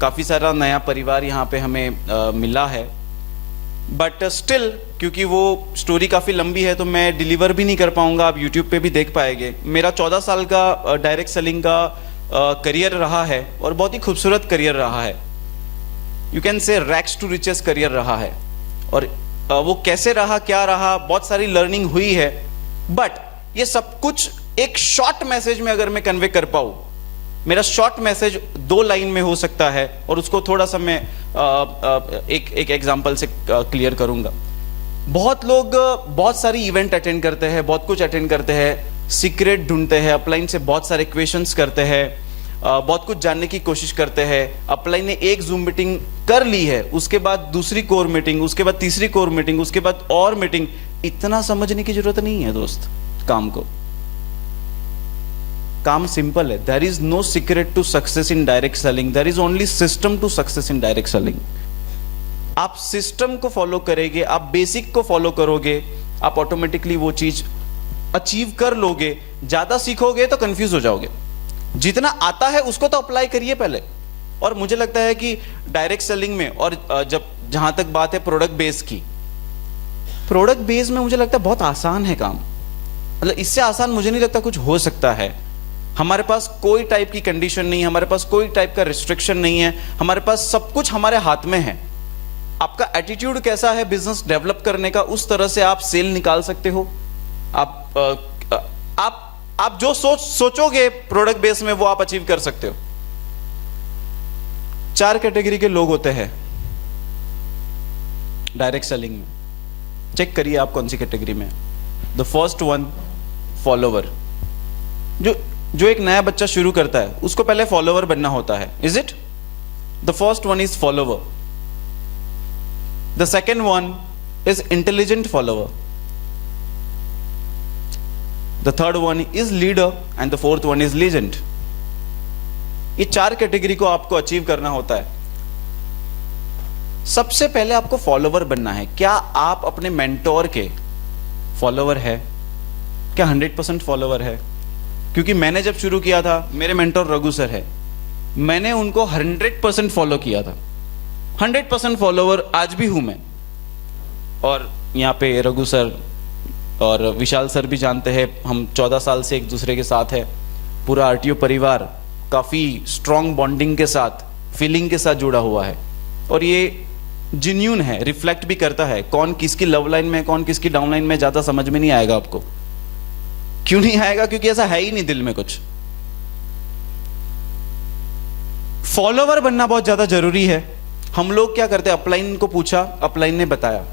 काफ़ी सारा नया परिवार यहाँ पे हमें मिला है, बट स्टिल क्योंकि वो स्टोरी काफ़ी लंबी है तो मैं डिलीवर भी नहीं कर पाऊँगा, आप यूट्यूब पे भी देख पाएंगे। मेरा 14 साल का डायरेक्ट सेलिंग का करियर रहा है और बहुत ही खूबसूरत करियर रहा है। You can say rags to riches career रहा है। और वो कैसे रहा, क्या रहा, बहुत सारी लर्निंग हुई है, बट ये सब कुछ एक शॉर्ट मैसेज में अगर मैं कन्वे कर पाऊँ, मेरा शॉर्ट मैसेज 2 लाइन में हो सकता है और उसको थोड़ा सा मैं एक एग्जांपल से क्लियर करूंगा। बहुत लोग बहुत सारी इवेंट अटेंड करते हैं, बहुत कुछ अटेंड करते हैं, सीक्रेट ढूंढते हैं, अपलाइन से बहुत सारे क्वेश्चंस करते हैं, बहुत कुछ जानने की कोशिश करते हैं। अपलाइन ने एक जूम मीटिंग कर ली है, उसके बाद दूसरी कोर मीटिंग, उसके बाद तीसरी कोर मीटिंग, उसके बाद और मीटिंग। इतना समझने की जरूरत नहीं है दोस्त काम को। काम सिंपल है। There is no secret to success in direct selling, there is only system to success in direct selling. आप सिस्टम को फॉलो करेंगे, आप बेसिक को फॉलो करोगे, आप ऑटोमेटिकली वो चीज अचीव कर लोगे। ज्यादा सीखोगे तो कंफ्यूज हो जाओगे। जितना आता है उसको तो अप्लाई करिए पहले। और मुझे लगता है कि डायरेक्ट सेलिंग में, और जब जहां तक बात है प्रोडक्ट बेस की, प्रोडक्ट बेस में मुझे लगता है बहुत आसान है काम। मतलब इससे आसान मुझे नहीं लगता कुछ हो सकता है। हमारे पास कोई टाइप की कंडीशन नहीं है, हमारे पास कोई टाइप का रिस्ट्रिक्शन नहीं है, हमारे पास सब कुछ हमारे हाथ में है। आपका एटीट्यूड कैसा है बिजनेस डेवलप करने का, उस तरह से आप सेल निकाल सकते हो। आप जो सोचोगे प्रोडक्ट बेस में वो आप अचीव कर सकते हो। 4 कैटेगरी के लोग होते हैं डायरेक्ट सेलिंग में। चेक करिए आप कौन सी कैटेगरी में। The first one, follower. जो एक नया बच्चा शुरू करता है उसको पहले फॉलोवर बनना होता है। Is it? The first one is follower. The second one is intelligent follower. The third one is leader and the fourth one is legend. ये 4 कैटेगरी को आपको अचीव करना होता है। सबसे पहले आपको फॉलोवर बनना है। क्या आप अपने मेंटोर के फॉलोवर है? क्या 100% फॉलोवर है? क्योंकि मैंने जब शुरू किया था, मेरे मेंटोर रघु सर है, मैंने उनको 100% फॉलो किया था। 100% फॉलोवर आज भी हूं मैं। और यहाँ पे रघु सर और विशाल सर भी जानते हैं, हम 14 साल से एक दूसरे के साथ है। पूरा आरटीओ परिवार काफी स्ट्रॉन्ग बॉन्डिंग के साथ, फीलिंग के साथ जुड़ा हुआ है। और ये जेन्युइन है, रिफ्लेक्ट भी करता है। कौन किसकी लव लाइन में, कौन किसकी डाउन लाइन में, ज्यादा समझ में नहीं आएगा आपको। क्यों नहीं आएगा? क्योंकि ऐसा है ही नहीं दिल में कुछ। फॉलोवर बनना बहुत ज्यादा जरूरी है। हम लोग क्या करते हैं, अपलाइन को पूछा, अपलाइन ने बताया,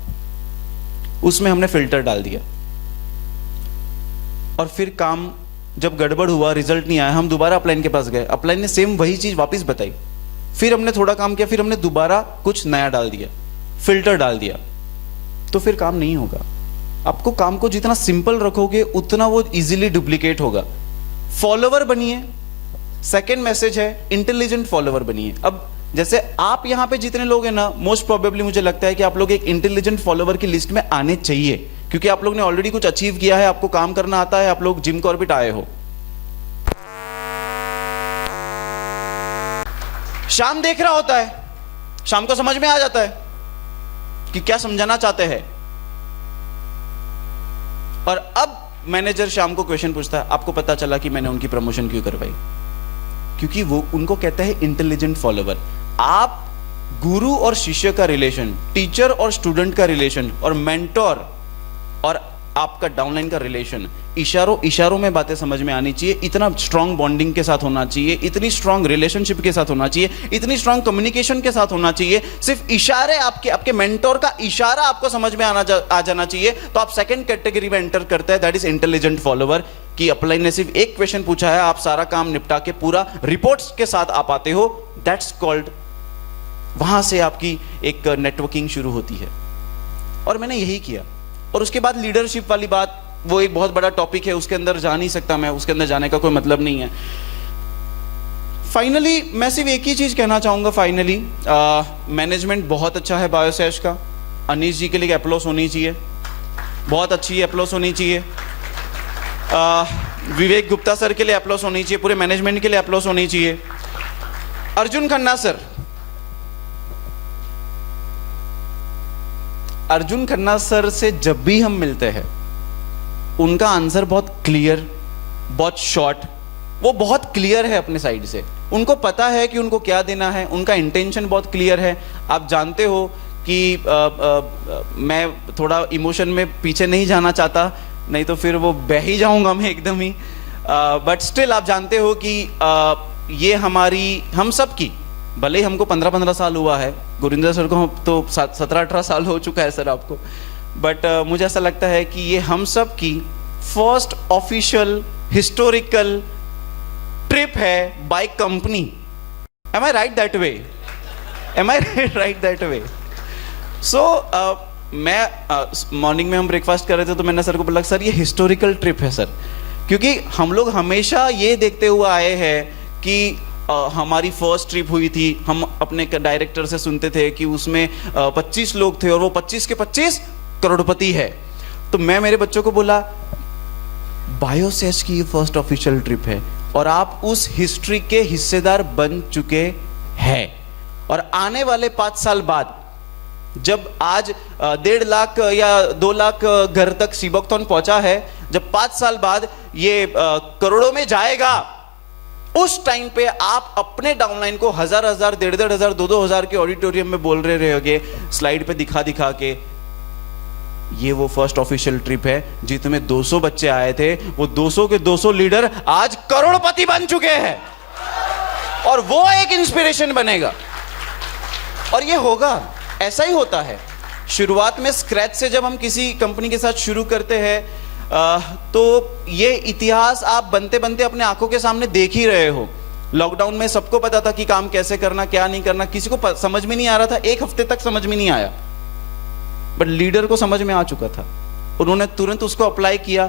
उसमें हमने फिल्टर डाल दिया, और फिर काम जब गड़बड़ हुआ, रिजल्ट नहीं आया, हम दोबारा अपलाइन के पास गए, अपलाइन ने सेम वही चीज वापस बताई, फिर हमने थोड़ा काम किया, फिर हमने दोबारा कुछ नया डाल दिया, फिल्टर डाल दिया, तो फिर काम नहीं होगा। आपको काम को जितना सिंपल रखोगे उतना वो इजीली डुप्लीकेट होगा। फॉलोवर बनिए। सेकेंड मैसेज है, इंटेलिजेंट फॉलोवर बनिए। अब जैसे आप यहां पे जितने लोग हैं ना, मोस्ट प्रोबेबली मुझे लगता है कि आप लोग एक इंटेलिजेंट फॉलोवर की लिस्ट में आने चाहिए, क्योंकि आप लोग ने ऑलरेडी कुछ अचीव किया है, आपको काम करना आता है, आप लोग जिम कॉर्बेट आए हो। शाम देख रहा होता है, शाम को समझ में आ जाता है कि क्या समझाना चाहते हैं। और अब मैनेजर शाम को क्वेश्चन पूछता है, आपको पता चला कि मैंने उनकी प्रमोशन क्यों करवाई? क्योंकि वो उनको कहते हैं इंटेलिजेंट फॉलोवर। आप गुरु और शिष्य का रिलेशन, टीचर और स्टूडेंट का रिलेशन, और मेंटोर और आपका डाउनलाइन का रिलेशन, इशारों में बातें समझ में आनी चाहिए। इतना स्ट्रांग बॉन्डिंग के साथ होना चाहिए, इतनी स्ट्रांग रिलेशनशिप के साथ होना चाहिए, इतनी स्ट्रांग कम्युनिकेशन के साथ होना चाहिए। सिर्फ इशारे, आपके मेंटोर का इशारा आपको समझ में आ जाना चाहिए, तो आप सेकंड कैटेगरी में एंटर करते हैं, दैट इज इंटेलिजेंट फॉलोवर। कि अपलाइन ने सिर्फ एक क्वेश्चन पूछा है, आप सारा काम निपटा के पूरा रिपोर्ट्स के साथ आप आते हो, दैट्स कॉल्ड। वहां से आपकी एक नेटवर्किंग शुरू होती है, और मैंने यही किया। और उसके बाद लीडरशिप वाली बात, वो एक बहुत बड़ा टॉपिक है, उसके अंदर जा नहीं सकता मैं, उसके अंदर जाने का कोई मतलब नहीं है। फाइनली मैं सिर्फ एक ही चीज कहना चाहूंगा। फाइनली मैनेजमेंट बहुत अच्छा है बायोसेश का। अनीश जी के लिए अप्लॉस होनी चाहिए, बहुत अच्छी अप्लॉस होनी चाहिए। विवेक गुप्ता सर के लिए अप्लॉस होनी चाहिए, पूरे मैनेजमेंट के लिए अप्लॉस होनी चाहिए। अर्जुन खन्ना सर, अर्जुन खन्ना सर से जब भी हम मिलते हैं, उनका आंसर बहुत क्लियर, बहुत शॉर्ट, वो बहुत क्लियर है अपने साइड से। उनको पता है कि उनको क्या देना है, उनका इंटेंशन बहुत क्लियर है। आप जानते हो कि मैं थोड़ा इमोशन में पीछे नहीं जाना चाहता, नहीं तो फिर वो बह ही जाऊंगा मैं एकदम ही। बट स्टिल आप जानते हो कि ये हम सब की, भले ही हमको 15-15 साल हुआ है, गुरिंदर सर को तो 17-18 साल हो चुका है सर आपको, बट मुझे ऐसा लगता है कि ये हम सब की फर्स्ट ऑफिशियल हिस्टोरिकल ट्रिप है by company. Am I right that way? Am I right that way? So मैं मॉर्निंग में हम ब्रेकफास्ट कर रहे थे तो मैंने सर को बोला, सर ये हिस्टोरिकल ट्रिप है सर, क्योंकि हम लोग हमेशा ये देखते हुए आए हैं कि हमारी फर्स्ट ट्रिप हुई थी, हम अपने डायरेक्टर से सुनते थे कि उसमें 25 लोग थे और वो 25 के 25 करोड़पति है। तो मैं मेरे बच्चों को बोला, बायोसेज की ये फर्स्ट ऑफिशियल ट्रिप है और आप उस हिस्ट्री के हिस्सेदार बन चुके हैं। और आने वाले 5 साल बाद, जब आज 1.5 लाख या 2 लाख घर तक सीबॉक्थॉन पहुंचा है, जब 5 साल बाद ये करोड़ों में जाएगा, उस टाइम पे आप अपने डाउनलाइन को 1000, 1,500, 2,000 के ऑडिटोरियम में बोल रहे रहोगे, स्लाइड पे दिखा दिखा के, ये वो फर्स्ट ऑफिशियल ट्रिप है जिसमें 200 बच्चे आए थे, वो 200 के 200 लीडर आज करोड़पति बन चुके हैं और वो एक इंस्पिरेशन बनेगा। और ये होगा, ऐसा ही होता है। शुरुआत में स्क्रैच से जब हम किसी कंपनी के साथ शुरू करते हैं, तो ये इतिहास आप बनते बनते अपने आंखों के सामने देख ही रहे हो। लॉकडाउन में सबको पता था कि काम कैसे करना, क्या नहीं करना, किसी को समझ में नहीं आ रहा था, 1 हफ्ते तक समझ में नहीं आया, बट लीडर को समझ में आ चुका था। उन्होंने तुरंत उसको अप्लाई किया,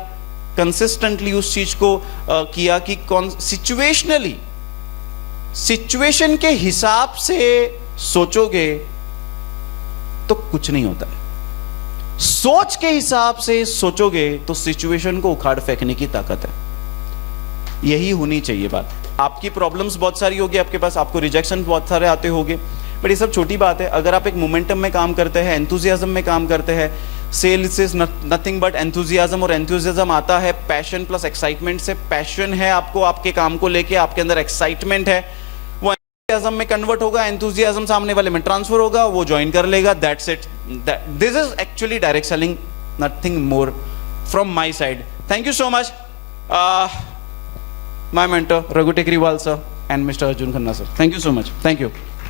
कंसिस्टेंटली उस चीज को किया कि कौन सिचुएशनली, सिचुएशन के हिसाब से सोचोगे तो कुछ नहीं होता है, सोच के हिसाब से सोचोगे तो सिचुएशन को उखाड़ फेंकने की ताकत है। यही होनी चाहिए बात। आपकी प्रॉब्लम्स बहुत सारी होगी आपके पास, आपको रिजेक्शन बहुत सारे आते होंगे, बट ये सब छोटी बात है। अगर आप एक मोमेंटम में काम करते हैं, एंथुजियाज्म में काम करते हैं, sales is nothing but enthusiasm, और एंथुजियाज्म आता है पैशन प्लस एक्साइटमेंट से। पैशन है आपको आपके काम को लेके, आपके अंदर एक्साइटमेंट है, वो एंथुजियाज्म में कन्वर्ट होगा, एंथुजियाज्म सामने वाले में ट्रांसफर होगा, वो ज्वाइन कर लेगा, that's it. This is actually direct selling, nothing more from my side. Thank you so much my mentor Raghu Tekriwal sir and Mr. Arjun Khanna sir. Thank you so much. Thank you.